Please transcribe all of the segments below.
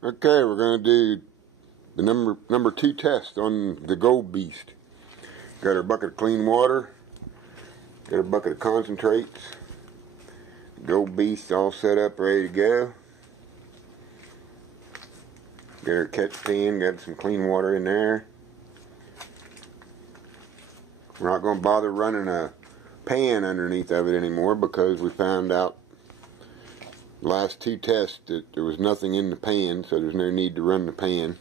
Okay, we're going to do the number 2 test on the Gold Beast. Got our bucket of clean water, got a bucket of concentrates, Gold Beast all set up, ready to go. Got our catch pan, got some clean water in there. We're not going to bother running a pan underneath of it anymore because we found out the last 2 tests that there was nothing in the pan, so there's no need to run the pan.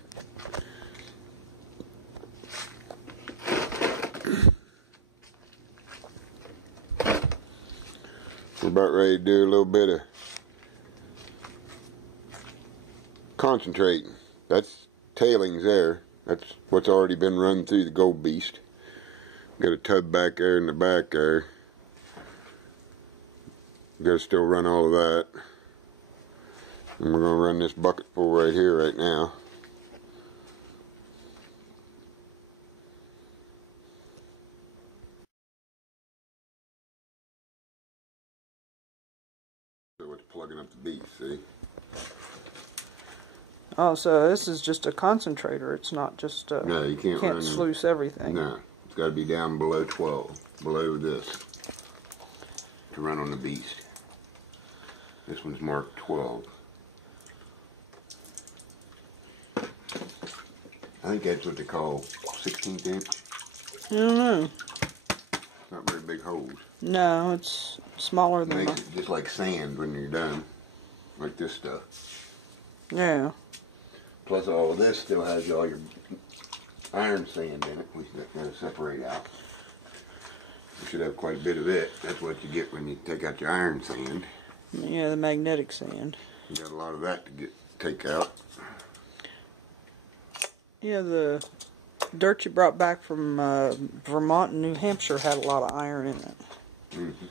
We're about ready to do a little bit of concentrating. That's tailings there. That's what's already been run through the Gold Beast. Got a tub back there in the back there. Got to still run all of that. And we're going to run this bucket full right here right now. So it's plugging up the beast, see? Oh, so this is just a concentrator. It's not just no, you can't sluice everything. No, it's got to be down below 12, below this, to run on the beast. This one's marked 12. I think that's what they call 16th inch. I don't know. Not very big holes. No, it's smaller than Makes it just like sand when you're done, like this stuff. Yeah. Plus all of this still has all your iron sand in it, which you've got to separate out. You should have quite a bit of it. That's what you get when you take out your iron sand. Yeah, the magnetic sand. You got a lot of that to take out. Yeah, the dirt you brought back from Vermont and New Hampshire had a lot of iron in it. Mm-hmm.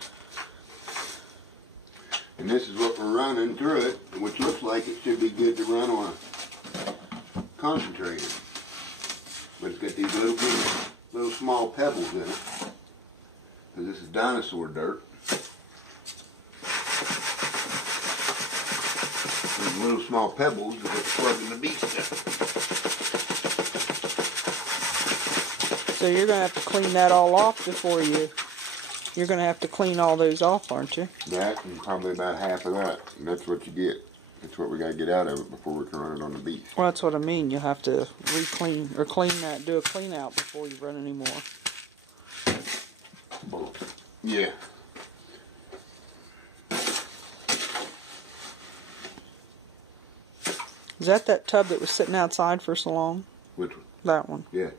And this is what we're running through it, which looks like it should be good to run on a concentrator. But it's got these little small pebbles in it. Because this is dinosaur dirt. These little small pebbles that are plugging the beast up. So you're going to have to clean that all off before you're going to have to clean all those off, aren't you? That and probably about half of that. And that's what you get. That's what we got to get out of it before we can run it on the beast. Well, that's what I mean. You'll have to re-clean or clean that, do a clean out before you run any more. Yeah. Is that tub that was sitting outside for so long? Which one? That one. Yeah.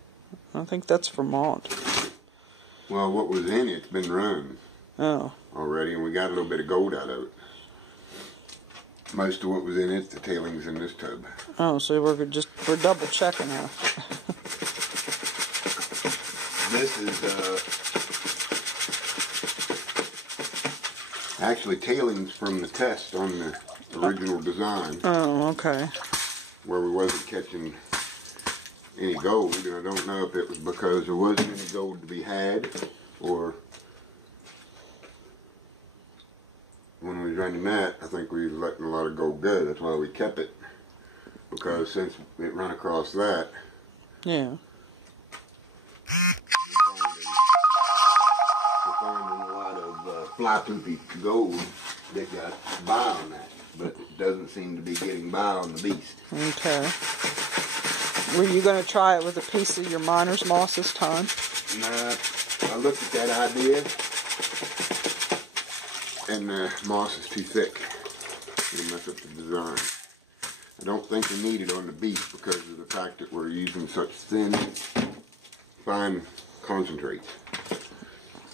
I think that's Vermont. Well, what was in it's been run. Oh. Already, and we got a little bit of gold out of it. Most of what was in it's the tailings in this tub. Oh, so we're double checking now. This is actually tailings from the test on the original design. Oh, okay. Where we wasn't catching any gold, and I don't know if it was because there wasn't any gold to be had, or when we was running that, I think we was letting a lot of gold go. That's why we kept it, because since it ran across that, yeah, we're finding a lot of fly-poopy gold that got by on that, but it doesn't seem to be getting by on the beast. Okay. Were you going to try it with a piece of your miner's moss this time? Nah, I looked at that idea, and the moss is too thick. It'll mess up the design. I don't think we need it on the beast because of the fact that we're using such thin, fine concentrates.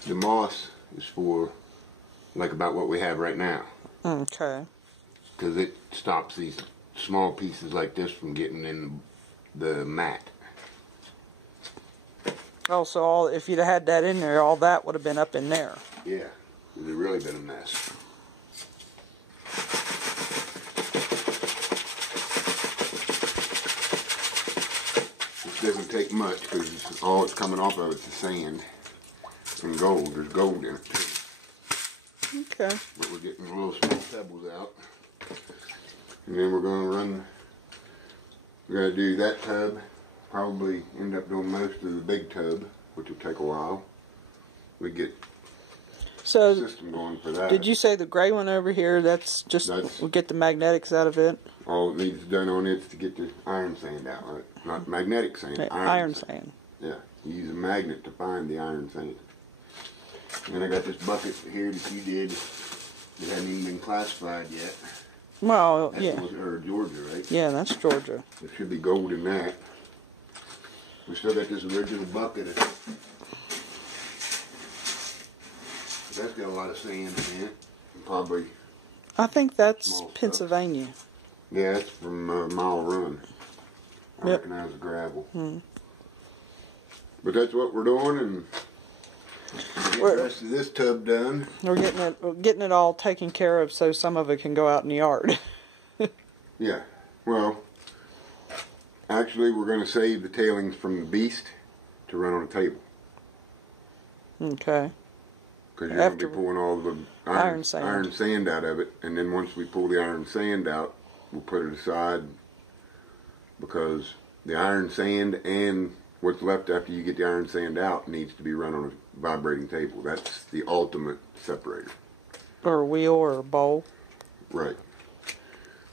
The moss is for, like, about what we have right now. Okay. Because it stops these small pieces like this from getting in the mat. Oh, so if you'd had that in there, all that would have been up in there. Yeah, it would have really been a mess. This doesn't take much because all it's coming off of is the sand and gold. There's gold in it too. Okay. But we're getting little small pebbles out. And then we're going to run We're gonna do that tub. Probably end up doing most of the big tub, which will take a while. We get So, the system going for that. did you say the gray one over here, we'll get the magnetics out of it? All it needs done on it is to get the iron sand out of it. Not magnetic sand, Okay, iron sand. sand. Yeah, you use a magnet to find the iron sand. And I got this bucket here that you did that hasn't even been classified yet. Well, That's yeah. Georgia, right? Yeah, that's Georgia. There should be gold in that. We still got this original bucket. That's got a lot of sand in it. Probably. I think that's Small stuff. Pennsylvania. Yeah, it's from Mile Run. I Yep. recognize the gravel. Hmm. But that's what we're doing, and get the rest of this tub done. We're getting it all taken care of so some of it can go out in the yard. Yeah. Well, actually, we're going to save the tailings from the beast to run on a table. Okay. Because you're going to be pulling all the iron sand out of it. And then once we pull the iron sand out, we'll put it aside. Because the iron sand and what's left after you get the iron sand out needs to be run on a vibrating table. That's the ultimate separator. Or a wheel or a bowl. Right.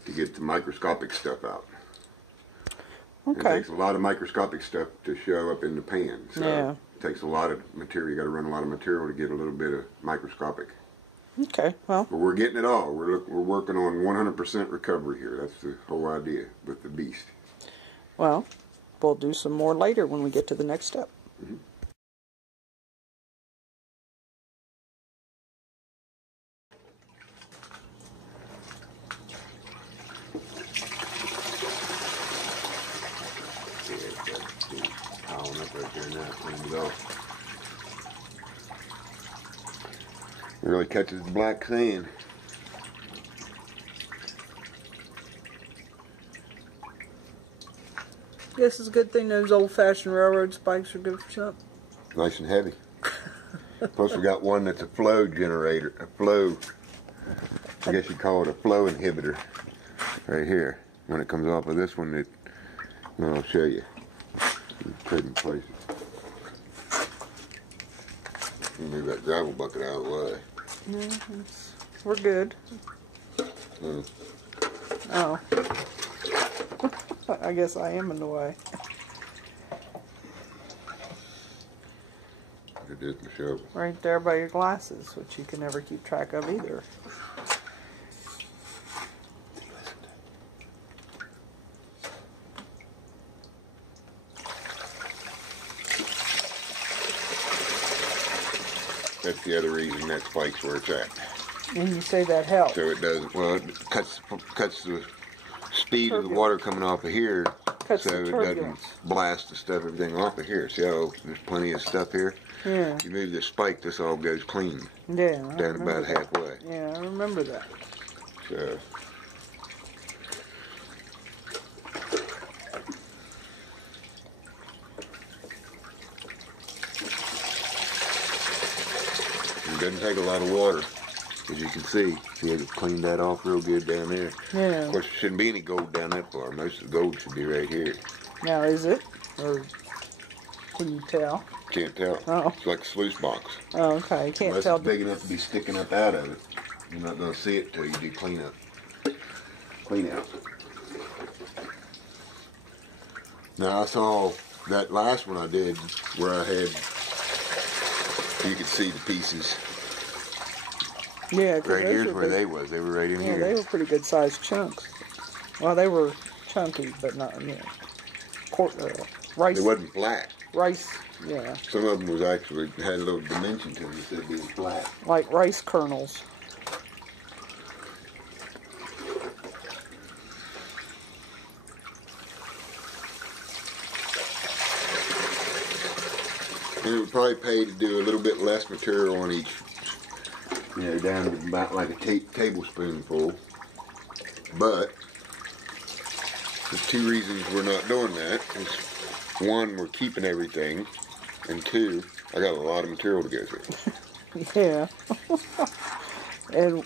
To get the microscopic stuff out. Okay. It takes a lot of microscopic stuff to show up in the pan. So Yeah. it takes a lot of material. You got to run a lot of material to get a little bit of microscopic. Okay, well. But we're getting it all. We're working on 100% recovery here. That's the whole idea with the beast. Well, we'll do some more later when we get to the next step. Mm-hmm. Piling up right there now, cleaned it off. It really catches the black sand. Guess it's a good thing those old-fashioned railroad spikes are good for something. Nice and heavy. Plus we got one that's a flow generator, a flow, I guess you'd call it a flow inhibitor right here. When it comes off of this one, I'll show you. Put it in place. Move that gravel bucket out of the way. No, we're good. Oh. I guess I am in the way. It is the shovel. Right there by your glasses, which you can never keep track of either. That's the other reason that spike's where it's at. And you say that helps. So it does, well, it cuts the speed of the water coming off of here, so it doesn't blast the stuff, everything off of here. See how there's plenty of stuff here? Yeah. You move this spike, this all goes clean. Yeah. Down about halfway. Yeah, I remember that. So. It doesn't take a lot of water, as you can see. See, I just cleaned that off real good down there. Yeah. Of course, there shouldn't be any gold down that far. Most of the gold should be right here. Now, is it? Or can you tell? Can't tell. Oh. It's like a sluice box. Oh, okay. You can't Unless tell. it's big enough to be sticking up out of it. You're not going to see it until you do clean out. Now, I saw that last one I did where I had, you could see the pieces. Yeah, Right here's where they was. They were right in here. Yeah, they were pretty good sized chunks. Well, they were chunky, but not, rice. It wasn't flat. Rice, yeah. Some of them was actually, had a little dimension to them instead of being flat. Like rice kernels. And it would probably pay to do a little bit less material on each. Down to about like a tablespoonful. But there's two reasons we're not doing that. One, we're keeping everything, and two, I got a lot of material to go through. Yeah. And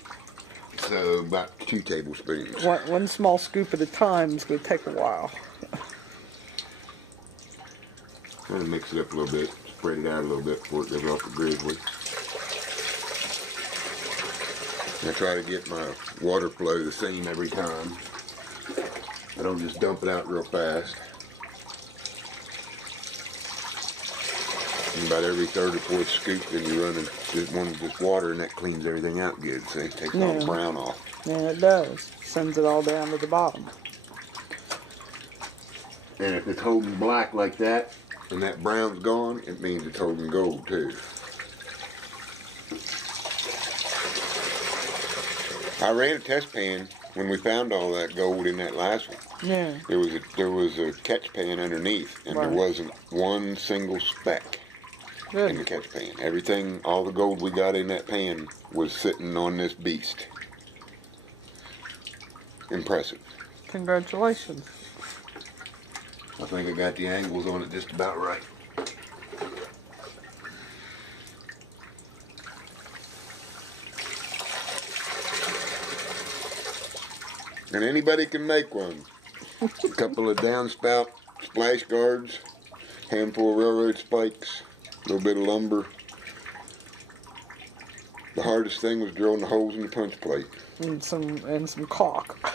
so about 2 tablespoons. one small scoop at a time is going to take a while. Kind of mix it up a little bit, spread it out a little bit before it goes off the grizzly. I try to get my water flow the same every time. I don't just dump it out real fast. And about every third or fourth scoop, then you run just water, and that cleans everything out good. So it takes all the brown off. Yeah, it does. Sends it all down to the bottom. And if it's holding black like that, and that brown's gone, it means it's holding gold too. I ran a test pan when we found all that gold in that last one. Yeah. There was a catch pan underneath, and there wasn't one single speck in the catch pan. Everything, all the gold we got in that pan was sitting on this beast. Impressive. Congratulations. I think I got the angles on it just about right. And anybody can make one. A couple of downspout splash guards, handful of railroad spikes, a little bit of lumber. The hardest thing was drilling the holes in the punch plate. And some caulk.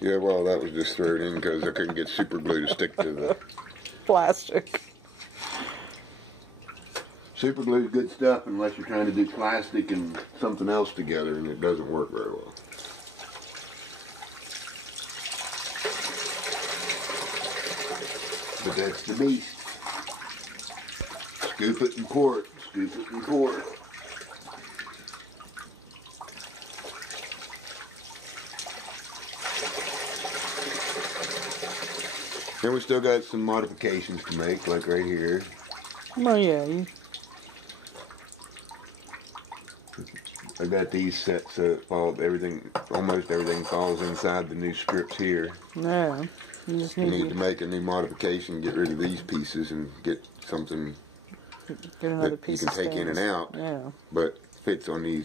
Yeah, well, that was just thrown in because I couldn't get super glue to stick to the plastic. Super glue is good stuff unless you're trying to do plastic and something else together, and it doesn't work very well. But that's the beast. Scoop it and pour it. Scoop it and pour it. And we still got some modifications to make, like right here. Oh yeah. I got these set so it almost everything falls inside the new scripts here. Yeah. You just need to make a new modification, get rid of these pieces and get something get another that piece you can take in and out. Yeah. But fits on the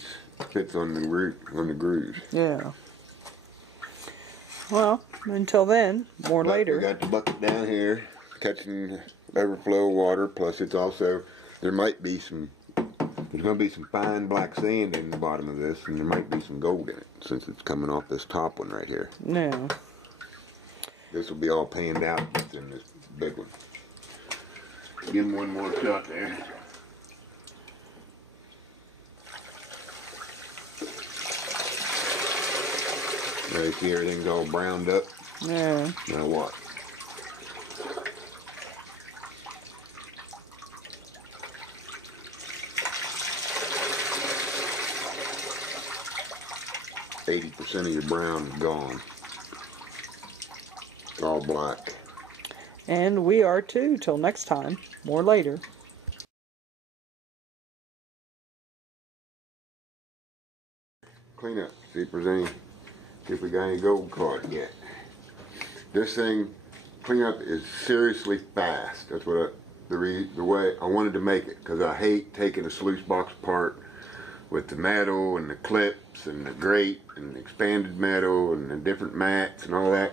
grooves. Yeah. Well, until then, more later. We got the bucket down here, catching overflow water. Plus, it's also there's going to be some fine black sand in the bottom of this, and there might be some gold in it since it's coming off this top one right here. Yeah. This will be all panned out in this big one. Give him one more shot there. There you see everything's all browned up. Yeah. Now what? %of your brown is gone. It's all black. And we are too. Till next time. More later. Clean up. See if we got any gold caught yet. This thing, cleanup is seriously fast. That's what the way I wanted to make it, because I hate taking a sluice box apart with the metal and the clips and the grate and the expanded metal and the different mats and all that.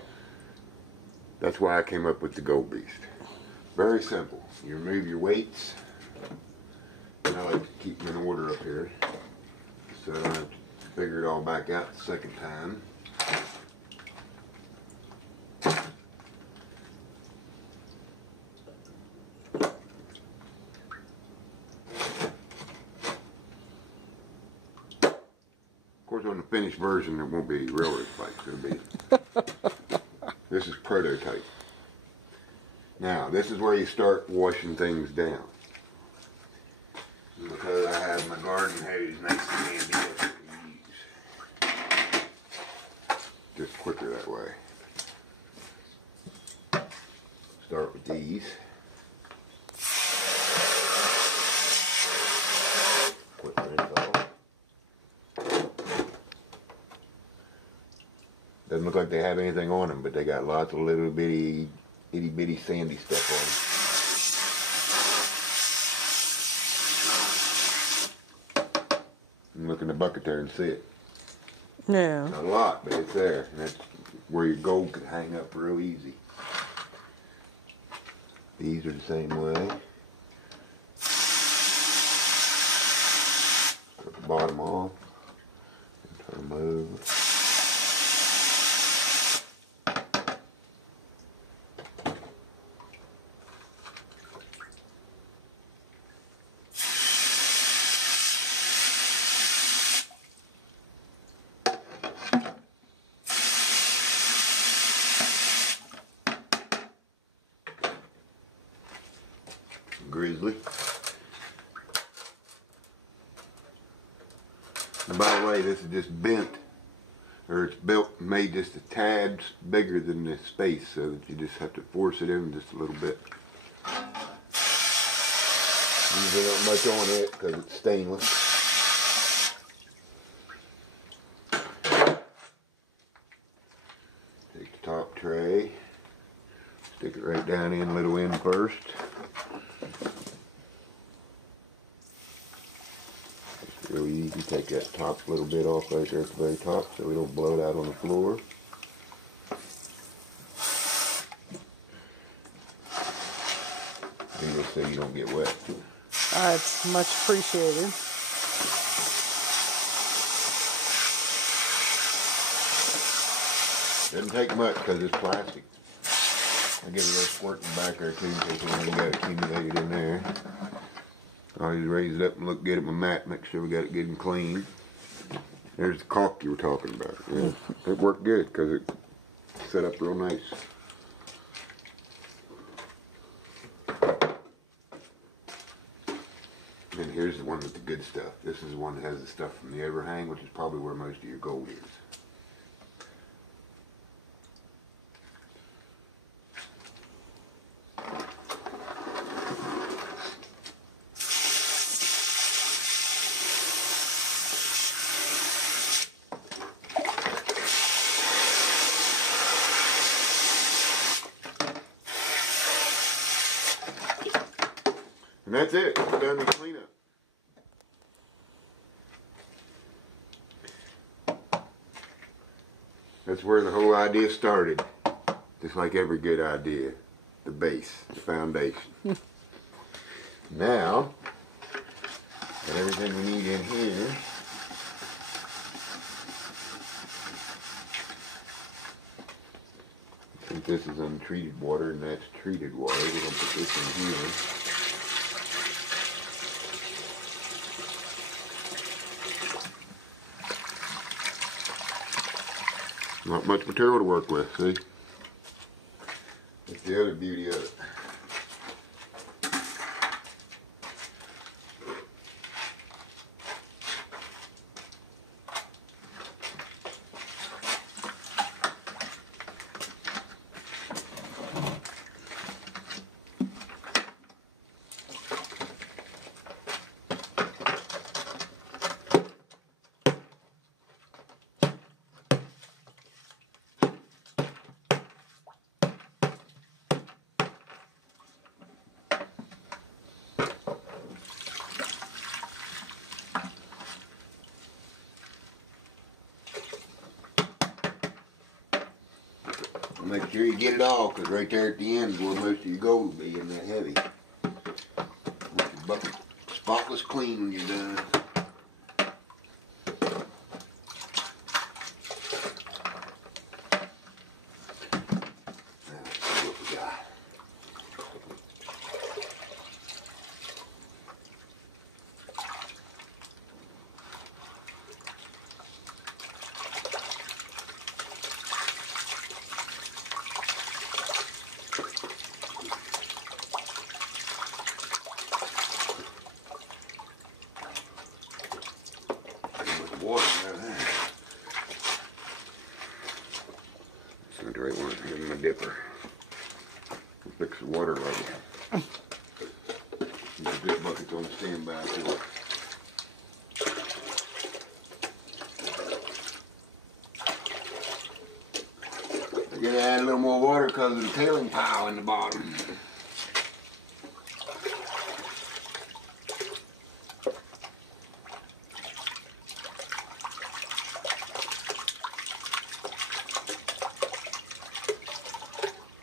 That's why I came up with the Gold Beast. Very simple. You remove your weights. And I like to keep them in order up here, so I don't have to figure it all back out the second time. Of course, on the finished version, there won't be railroad spikes. It'll be. This is prototype. Now, this is where you start washing things down. Because I have my garden hose nice and handy that I can use. Just quicker that way. Start with these. Quick rinse off. Doesn't look like they have anything on them, but they got lots of little bitty, itty bitty sandy stuff on them. And look in the bucket there and see it. Yeah. Not a lot, but it's there. And that's where your gold could hang up real easy. These are the same way. Cut the bottom off. Turn them over. Grizzly. And by the way, this is just bent, or it's built, made just a tad bigger than this space, so that you just have to force it in just a little bit. Usually not much on it because it's stainless. Take the top tray, stick it right down in, little end first. Really easy. Take that top little bit off right there at the very top so we don't blow it out on the floor. And just so you don't get wet. It's much appreciated. Doesn't take much because it's plastic. I give it a little squirt in the back there too in case anything got accumulated in there. I just raise it up and look good at my mat, make sure we got it good and clean. There's the caulk you were talking about. Yeah, it worked good because it set up real nice. And here's the one with the good stuff. This is the one that has the stuff from the overhang, which is probably where most of your gold is. And that's it. It's done with cleanup. That's where the whole idea started. Just like every good idea. The base, the foundation. Now, got everything we need in here. Since this is untreated water and that's treated water, we're going to put this in here. Not much material to work with, see? That's the other beauty of it. Make sure you get it all, because right there at the end is where most of your gold will be in that heavy. Make your bucket spotless clean when you're done. Now let's see what we got. Water out of there. That's not the right one. Give him a dipper. Fix the water level. This bucket's on standby for it. I gotta add a little more water because of the tailing pile in the bottom.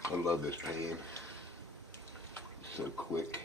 I love this pan. so quick.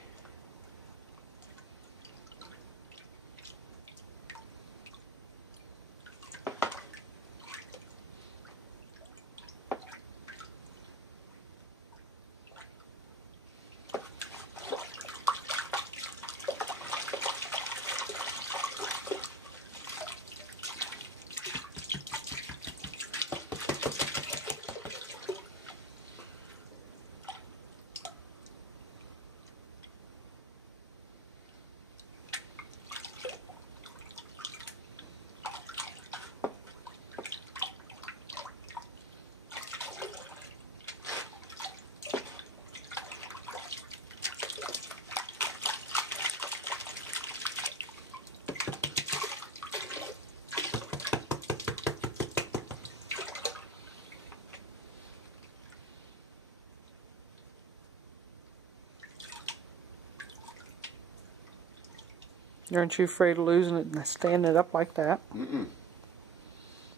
Aren't you afraid of losing it and standing it up like that? Mm-mm.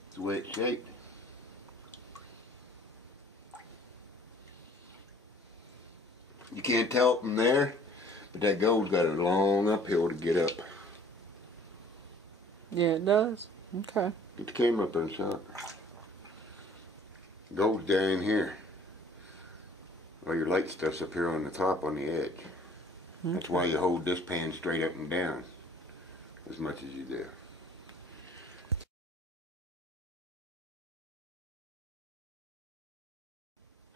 It's the way it's shaped. You can't tell it from there, but that gold's got a long uphill to get up. Yeah, it does. Okay. Get the camera up there and shot. Gold's down here. All your light stuff's up here on the top on the edge. Okay. That's why you hold this pan straight up and down as much as you do.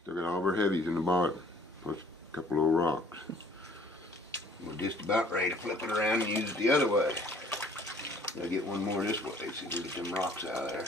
Still got all of our heavies in the bottom, plus a couple little rocks. We're just about ready to flip it around and use it the other way. Gotta get one more this way so we can get them rocks out of there.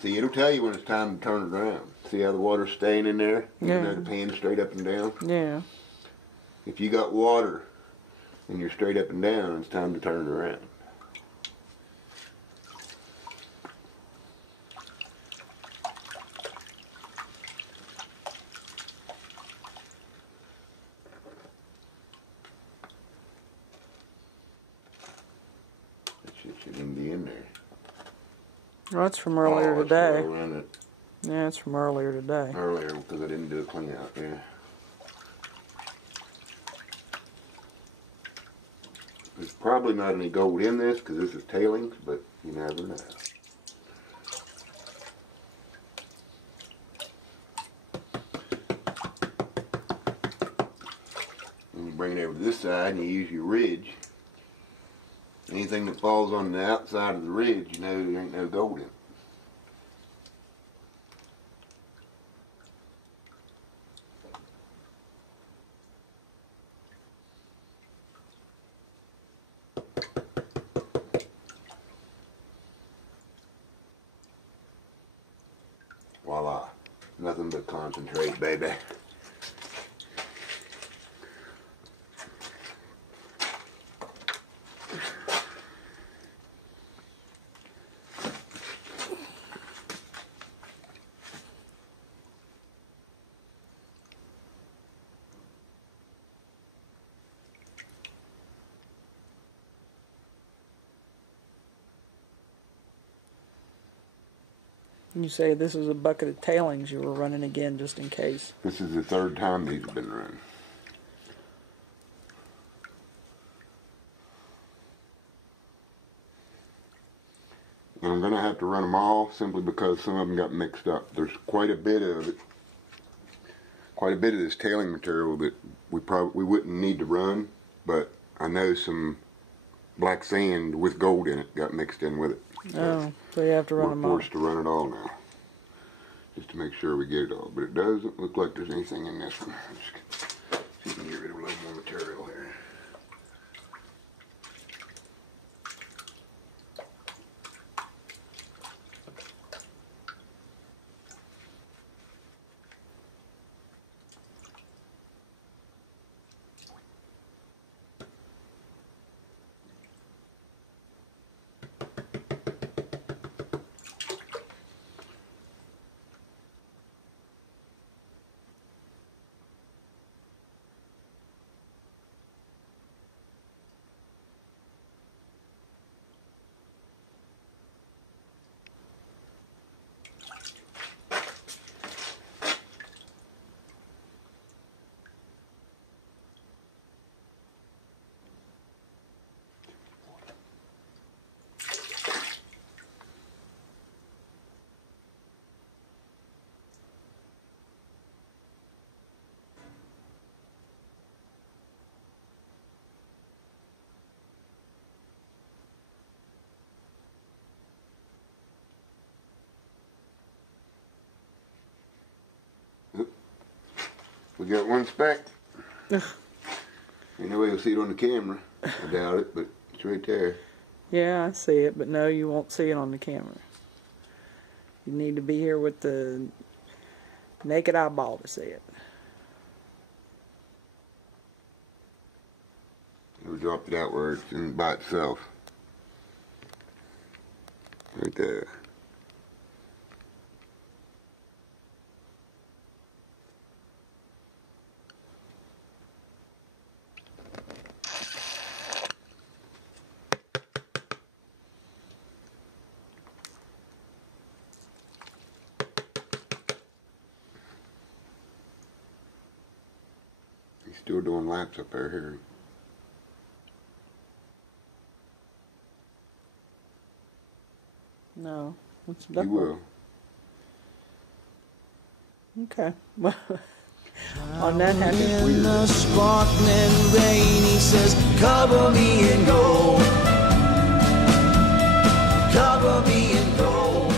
See, it'll tell you when it's time to turn it around. See how the water's staying in there? Yeah. Even though the pan's straight up and down? Yeah. If you got water and you're straight up and down, it's time to turn it around. That shit shouldn't be in there. Well, that's from earlier today. Around it Yeah, it's from earlier today. earlier because I didn't do a clean out, yeah. There's probably not any gold in this because this is tailings, but you never know. When you bring it over to this side and you use your ridge, anything that falls on the outside of the ridge, you know there ain't no gold in it. Voila. Nothing but concentrate, baby. You say this is a bucket of tailings you were running again just in case. This is the third time these have been run. And I'm going to have to run them all simply because some of them got mixed up. There's quite a bit of it, quite a bit of this tailing material that we wouldn't need to run, but I know some black sand with gold in it got mixed in with it. Oh, so you have to run them all. We're forced to run it all now, just to make sure we get it all. But it doesn't look like there's anything in this one. Let's see if we can get rid of a little more material here. We got one speck. Ain't no way you'll see it on the camera. I doubt it, but it's right there. Yeah, I see it, but no, you won't see it on the camera. You need to be here with the naked eyeball to see it. We dropped it out where it's in by itself. Right there. He's still doing laps up there, Harry. No, it's He double. will. Okay. Well, on that happy. In the sparkling rain, he says, cover me in gold. Cover me in gold.